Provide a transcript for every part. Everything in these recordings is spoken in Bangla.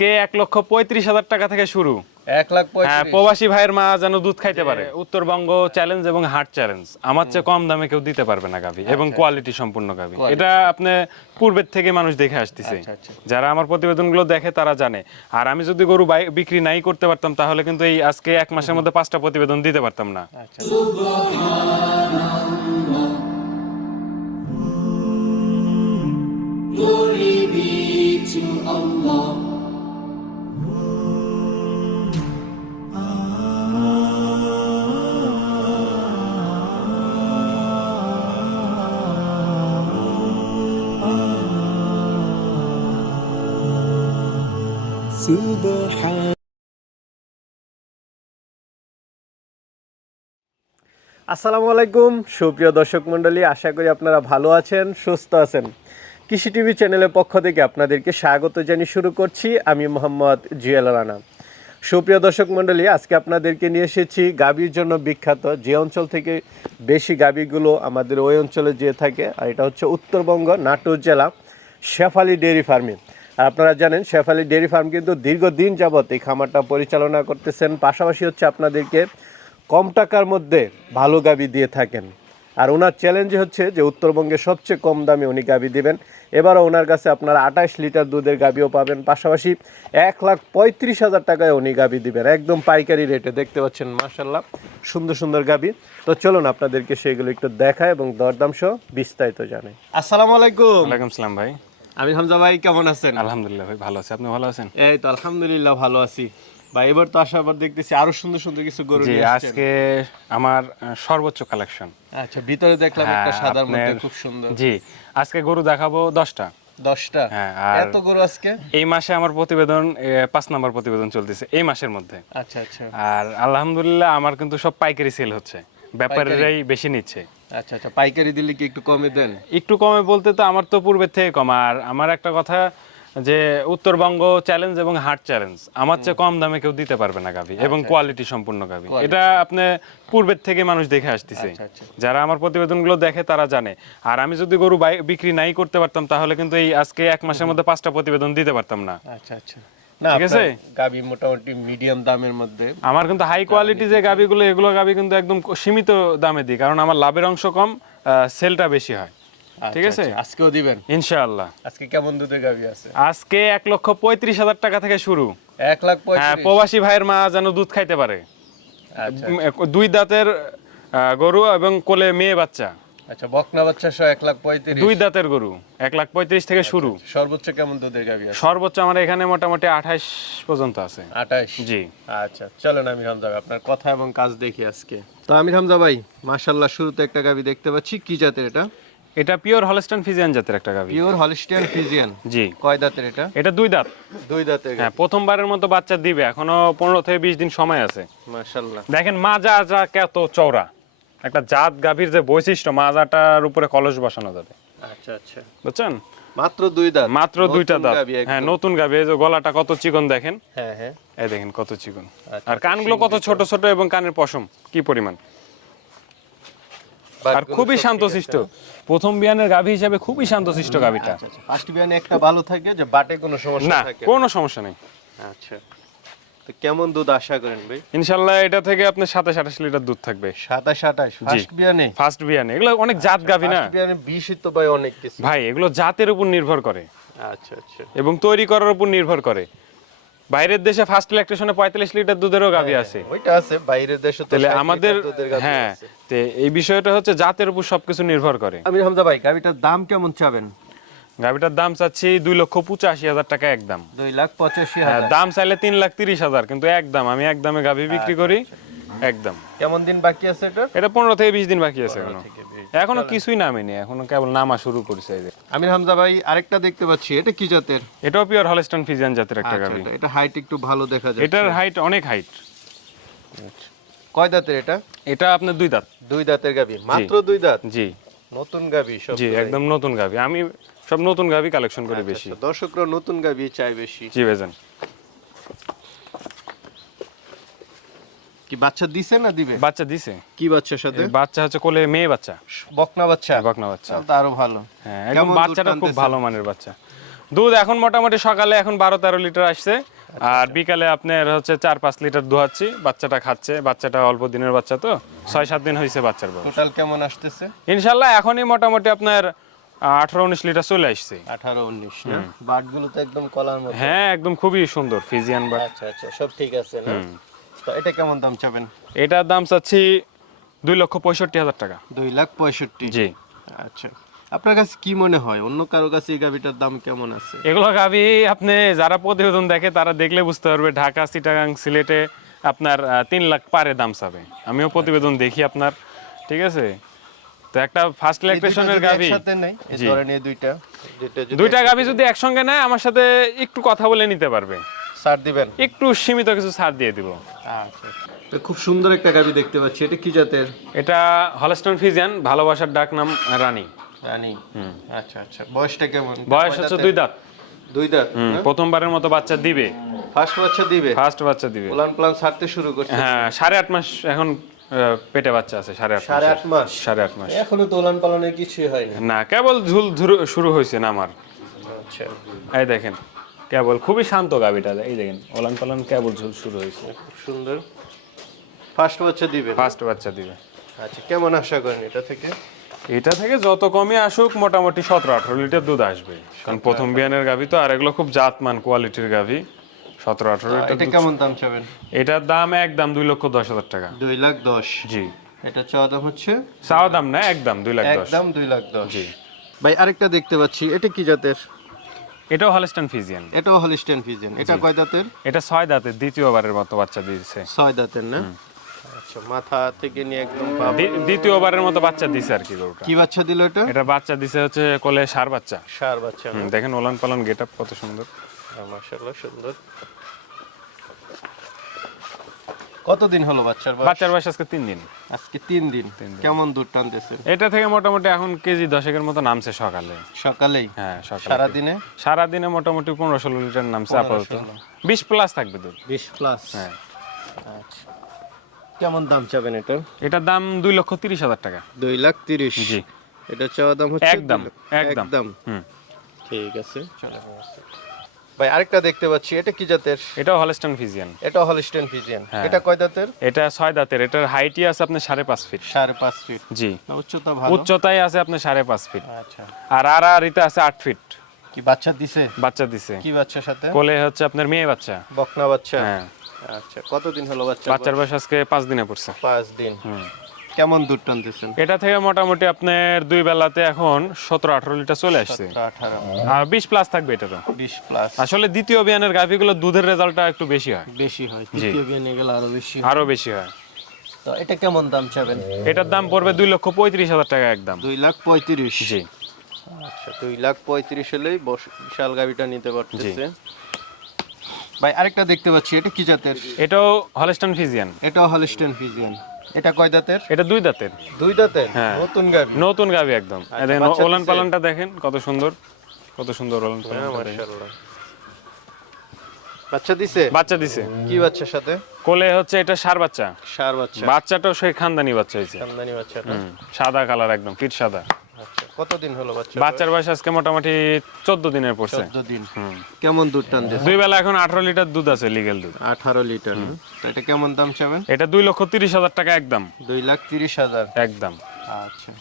আজকে এক লক্ষ পঁয়ত্রিশ হাজার টাকা থেকে শুরু। এক লাখ হ্যাঁ প্রবাসী ভাইয়ের মা যেন দুধ খাইতে পারে। উত্তরবঙ্গ চ্যালেঞ্জ এবং হার্ট চ্যালেঞ্জ আমার চেয়ে কম দামে কেউ দিতে পারবে না গাভি এবং কোয়ালিটি সম্পূর্ণ গাভি। এটা আপনি পূর্বের থেকে মানুষ দেখে আসতেছে। আচ্ছা, আচ্ছা। যারা আমার প্রতিবেদনগুলো দেখে তারা জানে। আর আমি যদি গরু বাই- বিক্রি নাই করতে পারতাম তাহলে কিন্তু এই আজকে এক মাসের মধ্যে পাঁচটা প্রতিবেদন দিতে পারতাম না। আচ্ছা। Glory be to Allah. আসসালামু আলাইকুম, সুপ্রিয় দর্শক মণ্ডলী, আশা করি আপনারা ভালো আছেন, সুস্থ আছেন। কৃষি টিভি চ্যানেলের পক্ষ থেকে আপনাদেরকে স্বাগত জানিয়ে শুরু করছি। আমি মোহাম্মদ জিয়াল রানা। সুপ্রিয় দর্শক মণ্ডলী, আজকে আপনাদেরকে নিয়ে এসেছি গাভীর জন্য বিখ্যাত, যে অঞ্চল থেকে বেশি গাভীগুলো আমাদের ওই অঞ্চলে যেয়ে থাকে, আর এটা হচ্ছে উত্তরবঙ্গ, নাটোর জেলা শেফালি ডেয়ারি ফার্মে। আর আপনারা জানেন শেফালি ডেয়ারি ফার্ম কিন্তু দীর্ঘদিন যাবত এই খামারটা পরিচালনা করতেছেন। পাশাপাশি হচ্ছে আপনাদেরকে কম টাকার মধ্যে ভালো গাবি দিয়ে থাকেন। আর ওনার চ্যালেঞ্জ হচ্ছে যে উত্তরবঙ্গে সবচেয়ে কম দামে উনি গাবি দিবেন। এবারও ওনার কাছে আপনারা আঠাশ লিটার দুধের গাবিও পাবেন। পাশাপাশি এক লাখ পঁয়ত্রিশ হাজার টাকায় উনি গাবি দিবেন। একদম পাইকারি রেটে দেখতে পাচ্ছেন মার্শাল্লাহ সুন্দর সুন্দর গাবি। তো চলুন আপনাদেরকে সেগুলো একটু দেখায় এবং দরদাম সহ বিস্তারিত জানাই। আসসালামু আলাইকুম। ওয়ালাইকুম সালাম ভাই। আমি হামজা ভাই কেমন আছেন? আলহামদুলিল্লাহ ভাই ভালো আছি। আপনি ভালো আছেন? এই তো আলহামদুলিল্লাহ ভালো আছি। ভাই এবার তো আসার পর দেখতেছি আরও সুন্দর সুন্দর কিছু গরু জি নিয়ে আজকে আমার সর্বোচ্চ কালেকশন আচ্ছা ভিতরে দেখলাম একটা হ্যাঁ, সাদার মধ্যে খুব সুন্দর। জি আজকে গরু দেখাবো দশটা। দশটা? হ্যাঁ, আর- এত গরু আজকে? এই মাসে আমার প্রতিবেদন পাঁচ নাম্বার প্রতিবেদন চলতেছে এই মাসের মধ্যে। আচ্ছা আচ্ছা। আর আলহামদুলিল্লাহ আমার কিন্তু সব পাইকারি সেল হচ্ছে। ব্যাপারীরাই বেশি নিচ্ছে। আচ্ছা আচ্ছা পাইকারি দিলে কি একটু কমে দেন? একটু কমে বলতে তো আমার তো পূর্বের থেকে কম। আর আমার একটা কথা যে উত্তরবঙ্গ চ্যালেঞ্জ এবং চ্যালেঞ্জ আমার চেয়ে কম দামে কেউ দিতে পারবে না গাভি এবং কোয়ালিটি সম্পূর্ণ গাভি। এটা আপনি পূর্বের থেকে মানুষ দেখে আসতেছে। আচ্ছা, আচ্ছা। যারা আমার প্রতিবেদনগুলো দেখে তারা জানে। আর আমি যদি গরু বিক্রি নাই করতে পারতাম তাহলে কিন্তু এই আজকে এক মাসের মধ্যে পাঁচটা প্রতিবেদন দিতে পারতাম না। আচ্ছা আচ্ছা। না ঠিক আছে? গাবি মোটামুটি মিডিয়াম দামের মধ্যে। আমার কিন্তু হাই কোয়ালিটি যে গাবিগুলো এগুলো গাবি কিন্তু একদম সীমিত দামে দিই কারণ আমার লাভের অংশ কম সেলটা বেশি হয়। ঠিক আচ্ছা, আছে? আচ্ছা, আজকেও দিবেন? ইনশাআল্লাহ। আজকে কেমন দুধের গাবি আছে? আজকে এক লক্ষ পঁয়ত্রিশ হাজার টাকা থেকে শুরু। এক লাখ হ্যাঁ প্রবাসী ভাইয়ের মা যেন দুধ খাইতে পারে। আচ্ছা দুই দাঁতের গরু এবং কোলে মেয়ে বাচ্চা। আচ্ছা বকনা বাচ্চা সহ এক লাখ পঁয়ত্রিশ। দুই দাঁতের গরু এক লাখ পঁয়ত্রিশ থেকে শুরু। সর্বোচ্চ কেমন দুধের গাবি আছে? সর্বোচ্চ আমার এখানে মোটামুটি আঠাইশ পর্যন্ত আছে। আঠাশ জি। আচ্ছা চলেন আমির হামজা আপনার কথা এবং কাজ দেখি আজকে। তো আমির হামজা ভাই মাশাল্লাহ শুরুতে একটা গাবি দেখতে পাচ্ছি। কি জাতের এটা? এটা পিওর হলস্টাইন ফিজিয়ান জাতের একটা গাভি। Pure Holstein Friesian. জি। কয় দাঁতের এটা? এটা দুই দাঁত। দুই দাঁতের হ্যাঁ প্রথমবারের মতো বাচ্চা দিবে এখনও পনেরো থেকে বিশ দিন সময় আছে। মাশাল্লাহ দেখেন মাজা যা কত চওড়া। একটা জাত গাভীর যে বৈশিষ্ট্য মাজাটার উপরে কলস বসানো যাবে। আচ্ছা আচ্ছা। বুঝছেন? মাত্র দুই দাঁত। মাত্র দুইটা দাঁত। হ্যাঁ নতুন গাভী। এই যে গলাটা কত চিকন দেখেন? হ্যাঁ হ্যাঁ। এই দেখেন কত চিকন। আচ্ছা, আর কানগুলো কত ছোট ছোট এবং কানের পশম? কি পরিমাণ? আর খুবই শান্তশিষ্ট। প্রথম বিয়ানের গাভী হিসাবে খুবই শান্তশিষ্ট গাভীটা। আচ্ছা আচ্ছা। ফার্স্ট বিয়ানে একটা ভালো থাকে যে বাটে কোনো সমস্যা থাকে। কোনো সমস্যা নেই। আচ্ছা। তো কেমন দুধ আশা করেন ভাই? এটা থেকে আপনার সাতাশ আঠাশ লিটার দুধ থাকবে। সাতাশ আঠাশ ফার্স্ট বিয়ানে ফার্স্ট বিয়ানে এগুলো অনেক জাত গাভী না? ফার্স্ট বিয়ানে বিশই তো ভাই অনেক কিছু। ভাই এগুলো জাতের উপর নির্ভর করে। আচ্ছা আচ্ছা। এবং তৈরি করার উপর নির্ভর করে। বাইরের দেশে ফার্স্ট ইলেকট্রেশনে পঁয়তাল্লিশ লিটার দুধেরও গাভী আছে। ওইটা আছে বাইরের দেশে তো আমাদের হ্যাঁ তে এই বিষয়টা হচ্ছে জাতের উপর সবকিছু নির্ভর করে। আমির হামজা ভাই দাম কেমন চাবেন? গাভীটার দাম চাচ্ছি দুই লক্ষ পঁচাশি হাজার টাকা একদম দুই লাখ পঁচাশি হ্যাঁ, হাজার। দাম চাইলে তিন লাখ তিরিশ হাজার কিন্তু একদম আমি একদমে গাভী বিক্রি করি একদম কেমন দিন বাকি আছে এটা এটা পনেরো থেকে বিশ দিন বাকি আছে এখনও। এখনও কিছুই নামেনি এখনও কেবল নামা শুরু করছে এই যে। আমির হামজা ভাই আরেকটা দেখতে পাচ্ছি এটা কি জাতের? এটাও পিওর হলস্টন ফিজিয়ান জাতের একটা আচ্ছা, গাভী। এটা- এটা হাইট একটু ভালো দেখা যায় এটার হাইট অনেক হাইট কয় দাঁতের এটা? এটা আপনার দুই দাঁত। দুই দাঁতের গাভী মাত্র দুই দাঁত? জি। নতুন গাভী সব জি একদম নতুন গাভী। আমি সব নতুন গাভী কালেকশন করি বেশি। আচ্ছা, দর্শকরা নতুন গাভী চাই বেশি। জি বেজন কি বাচ্চা দিছে না দিবে? বাচ্চা দিছে। কি বাচ্চার সাথে? বাচ্চা হচ্ছে কোলে মেয়ে বাচ্চা। বকনা বাচ্চা? বকনা বাচ্চা। তো আরও ভালো। হ্যাঁ একদম বাচ্চাটা খুব ভালো মানের বাচ্চা। দুধ এখন মোটামুটি সকালে এখন বারো তেরো লিটার আসছে। আর বিকালে আপনার হচ্ছে চার পাঁচ লিটার দুহাচ্ছি বাচ্চাটা খাচ্ছে বাচ্চাটা অল্প দিনের বাচ্চা তো। ছয় সাত দিন হয়েছে বাচ্চার বয়স। টোটাল কেমন আসতেছে? ইনশাল্লাহ এখনই মোটামুটি আপনার আঠারো উনিশ লিটার চলে আসছে। আঠারো উনিশ বাটগুলো তো একদম কলার মতো। হ্যাঁ একদম খুবই সুন্দর ফিজিয়ান বাট আচ্ছা আচ্ছা সব ঠিক আছে না? তো এটা কেমন দাম চাবেন? এটার দাম চাচ্ছি দুই লক্ষ পঁয়ষট্টি হাজার টাকা। দুই লাখ পঁয়ষট্টি। জি। আচ্ছা। আপনার কাছে কি মনে হয়? অন্য কারও কাছে এই গাভিটার দাম কেমন আছে? এগুলো গাবি আপনি যারা প্রতিবেদন দেখে তারা দেখলে বুঝতে পারবে ঢাকা চিটাগাং সিলেটে আপনার তিন লাখ পারে দাম চাবে। আমিও প্রতিবেদন দেখি আপনার ঠিক আছে? তো একটা ফার্স্ট ইলেকট্রেশনের গাবি সাথে নাই এই। দুইটা। দুইটা গাবি যদি একসঙ্গে নেয় আমার সাথে একটু কথা বলে নিতে পারবে। ছাড় দিবেন? একটু সীমিত কিছু ছাড় দিয়ে দিব। আচ্ছা। খুব সুন্দর একটা গাভি দেখতে পাচ্ছি। এটা কি জাতের? এটা হলস্টন ফিজিয়ান ভালোবাসার ডাক নাম রানী। রানী। আচ্ছা আচ্ছা। বয়সটা কেমন? বয়স হচ্ছে দুই দাঁত। দুই দাঁত প্রথমবারের মতো বাচ্চা দিবে। ফার্স্ট বাচ্চা দিবে? ফার্স্ট বাচ্চা দিবে। প্লান প্লান ছাড়তে শুরু করছে। হ্যাঁ সাড়ে আট মাস এখন পেটে বাচ্চা আছে সাড়ে আট সাড়ে আট মাস? সাড়ে আট মাস। এখনও তো উলান পালনের কিছুই হয়নি। না কেবল ঝুল শুরু হয়েছে না আমার। আচ্ছা। এই দেখেন কেবল খুবই শান্ত গাবিটা এই দেখেন ওলান পালন কেবল ঝুল শুরু হয়েছে। খুব সুন্দর। ফার্স্ট বাচ্চা দিবে। ফার্স্ট বাচ্চা দিবে। আচ্ছা কেমন আশা করেন এটা থেকে? এটা থেকে যত কমই আসুক মোটামুটি সতেরো আঠারো লিটার দুধ আসবে। কারণ প্রথম বিয়ানের গাভি তো আর এগুলো খুব জাতমান কোয়ালিটির গাভি সতেরো আঠারো এটা। কেমন দাম চাবেন? এটার দাম একদম দুই লক্ষ দশ হাজার টাকা। দুই লাখ দশ? জি। এটা চাওয়া দাম হচ্ছে? চাওয়া দাম না একদম দুই লাখ দশ। একদম দুই লাখ দশ। জি। ভাই আরেকটা দেখতে পাচ্ছি এটা কি জাতের? এটাও হলস্টান ফিজিয়ান এটাও হলিস্টেন ফিজেন এটা কয় দাঁতের? এটা ছয় দাঁতের দ্বিতীয়বারের মতো বাচ্চা দিয়েছে। ছয় দাঁতের না? আচ্ছা মাথা থেকে নিয়ে একদম দ্বিতীয়বারের মতো বাচ্চা দিছে আর কি গরুটা। কি বাচ্চা দিল এটা? এটা বাচ্চা দিছে হচ্ছে কোলে সার বাচ্চা। সার বাচ্চা। দেখেন ওলান পালন গেট আপ কত সুন্দর। মাশাআল্লাহ সুন্দর। কতদিন হলো বাচ্চার বয়স? বাচ্চার বয়স আজকে তিন দিন। আজকে তিন দিন। কেমন দুধ টানতেছে এটা থেকে মোটামুটি এখন কেজি দশেকের মতো নামছে সকালে। সকালেই? হ্যাঁ সকালে সারাদিনে? সারাদিনে মোটামুটি পনেরো ষোলো লিটার নামছে আপাতত। বিশ প্লাস থাকবে দুধ। বিশ প্লাস হ্যাঁ। আচ্ছা। কেমন দাম চাবেন এটা? এটার দাম দুই লক্ষ তিরিশ হাজার টাকা। দুই লাখ তিরিশ? জি। এটা চাওয়া দাম হচ্ছে একদম, একদম। ঠিক আছে। ভাই আরেকটা দেখতে পাচ্ছি এটা কি জাতের? হলস্টান ফিজিয়ান এটা হলিস্টেন ফিজিয়ান। এটা কয় দাঁতের? এটা ছয় দাঁতের। এটার হাইটই আছে আপনার সাড়ে পাঁচ ফিট সাড়ে পাঁচ ফিট জি। উচ্চতা ভালো। উচ্চতায় আছে আপনার সাড়ে পাঁচ ফিট আচ্ছা। আর আর আর ইতে আছে আট ফিট কি বাচ্চা দিছে? বাচ্চা দিছে। কি বাচ্চার সাথে? কোলে হচ্ছে আপনার মেয়ে বাচ্চা। বকনা বাচ্চা? হ্যাঁ। আচ্ছা কতদিন হলো বাচ্চা বাচ্চার বয়স আজকে পাঁচ দিনে পড়ছে। পাঁচ দিন। হুম। কেমন দুধ টানতেছেন? এটা থেকে মোটামুটি আপনার দুই বেলাতে এখন সতেরো আঠারো লিটার চলে আসছে। আর বিশ প্লাস থাকবে এটা তো। বিশ প্লাস আসলে দ্বিতীয় বিয়ানের গাভিগুলো দুধের রেজাল্টটা একটু বেশি হয়। বেশি হয় বিয়ে গেলে আরও বেশি। আরও বেশি হয়। তো এটা কেমন দাম চাবেন? এটার দাম পড়বে দুই লক্ষ পঁয়ত্রিশ হাজার টাকা একদম। দুই লাখ পঁয়ত্রিশ। জি। আচ্ছা দুই লাখ পঁয়ত্রিশ হলেই বিশাল গাড়িটা নিতে পারতেছে। ভাই আরেকটা দেখতে পাচ্ছি এটা কি জাতের? এটাও হলস্টান ফিজিয়ান এটাও হলিস্টেন ফিজিয়ান এটা কয় দাঁতের? এটা দুই দাঁতের। দুই দাঁতের? হ্যাঁ। নতুন গাবি? নতুন গাবি একদম। দেখেন ওলান পালানটা দেখেন কত সুন্দর। কত সুন্দর ওলান পালন বাচ্চা দিছে? বাচ্চা দিছে। কি বাচ্চার সাথে? কোলে হচ্ছে এটা সার বাচ্চা। সার বাচ্চা। বাচ্চাটাও সেই খানদানি বাচ্চা হয়েছে। খানদানি বাচ্চাটা। সাদা কালার একদম ফিট সাদা। আচ্ছা কতদিন হলো বাচ্চা বাচ্চার বয়স আজকে মোটামুটি চোদ্দ দিনের পড়ছে। চোদ্দ দিন। হুম। কেমন দুধ দুই বেলা এখন আঠারো লিটার দুধ আছে দুধ। আঠারো লিটার তো এটা কেমন দাম চাবেন? এটা লক্ষ তিরিশ হাজার টাকা একদম। লাখ তিরিশ হাজার। একদম। আচ্ছা।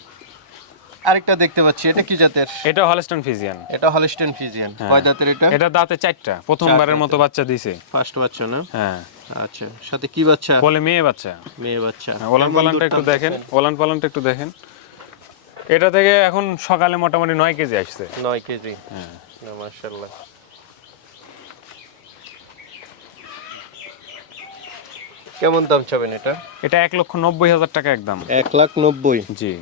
আরেকটা দেখতে পাচ্ছি এটা কি জাতের? এটা হলস্টন ফিজিয়ান এটা হলিস্টেন ফিজিয়ান কয় দাঁতের এটা? এটা দাঁতে চারটা। প্রথমবারের মতো বাচ্চা দিছে। ফার্স্ট বাচ্চা না? হ্যাঁ। আচ্ছা। সাথে কি বাচ্চা? বলে মেয়ে বাচ্চা। মেয়ে বাচ্চা। হ্যাঁ, ওলান পালনটা একটু দেখেন। ওলান পালনটা একটু দেখেন। এটা থেকে এখন সকালে মোটামুটি নয় কেজি আসছে। নয় কেজি। হ্যাঁ। না, মাশাআল্লাহ। কেমন দাম চাবেন এটা? এটা এক লক্ষ নব্বই হাজার টাকা একদম এক লাখ নব্বই। জি।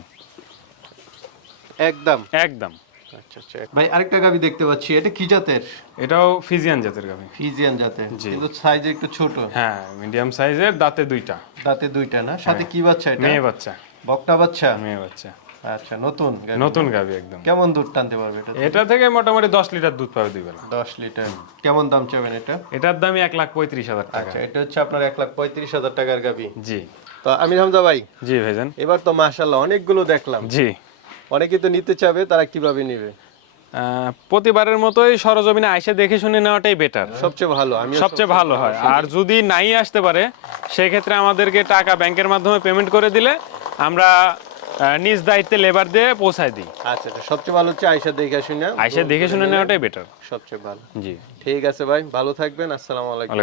একদম? একদম আচ্ছা আচ্ছা ভাই আরেকটা গাবি দেখতে পাচ্ছি। এটা কি জাতের? এটাও ফিজিয়ান জাতের গাভি ফিজিয়ান জাতের। কিন্তু সাইজ একটু ছোট। হ্যাঁ মিডিয়াম সাইজের দাঁতে দুইটা। দাঁতে দুইটা না? সাথে কি বাচ্চা এটা? মেয়ে বাচ্চা। বকটা বাচ্চা? মেয়ে বাচ্চা। আচ্ছা নতুন নতুন একদম। কেমন দুধ টানতে পারবে এটা? এটা থেকে মোটামুটি দশ লিটার দুধ পাবে দুই বেলা। দশ লিটার। কেমন দাম চাবেন এটা? এটার দামই এক লাখ পঁয়ত্রিশ হাজার টাকা। আচ্ছা এটা হচ্ছে আপনার এক লাখ পঁয়ত্রিশ হাজার টাকার গাবি জি। তো আমির হামজা ভাই জি ভাইজান। এবার তো মাশাল্লাহ অনেকগুলো দেখলাম। জি। অনেকে তো নিতে চাবে তারা কীভাবে নেবে? প্রতিবারের মতোই সরজমিনে আইসে দেখে শুনে নেওয়াটাই বেটার সবচেয়ে ভালো আমি সবচেয়ে ভালো হয়। আর যদি নাই আসতে পারে সেক্ষেত্রে আমাদেরকে টাকা ব্যাংকের মাধ্যমে পেমেন্ট করে দিলে আমরা নিজ দায়িত্বে লেবার দিয়ে পৌঁছায় দিই। আচ্ছা আচ্ছা সবচেয়ে ভালো হচ্ছে আয়সা দেখে শুনে। আয়সা দেখে শুনে নেওয়াটাই বেটার সবচেয়ে ভালো। জি। ঠিক আছে ভাই ভালো থাকবেন আসসালামু আলাইকুম।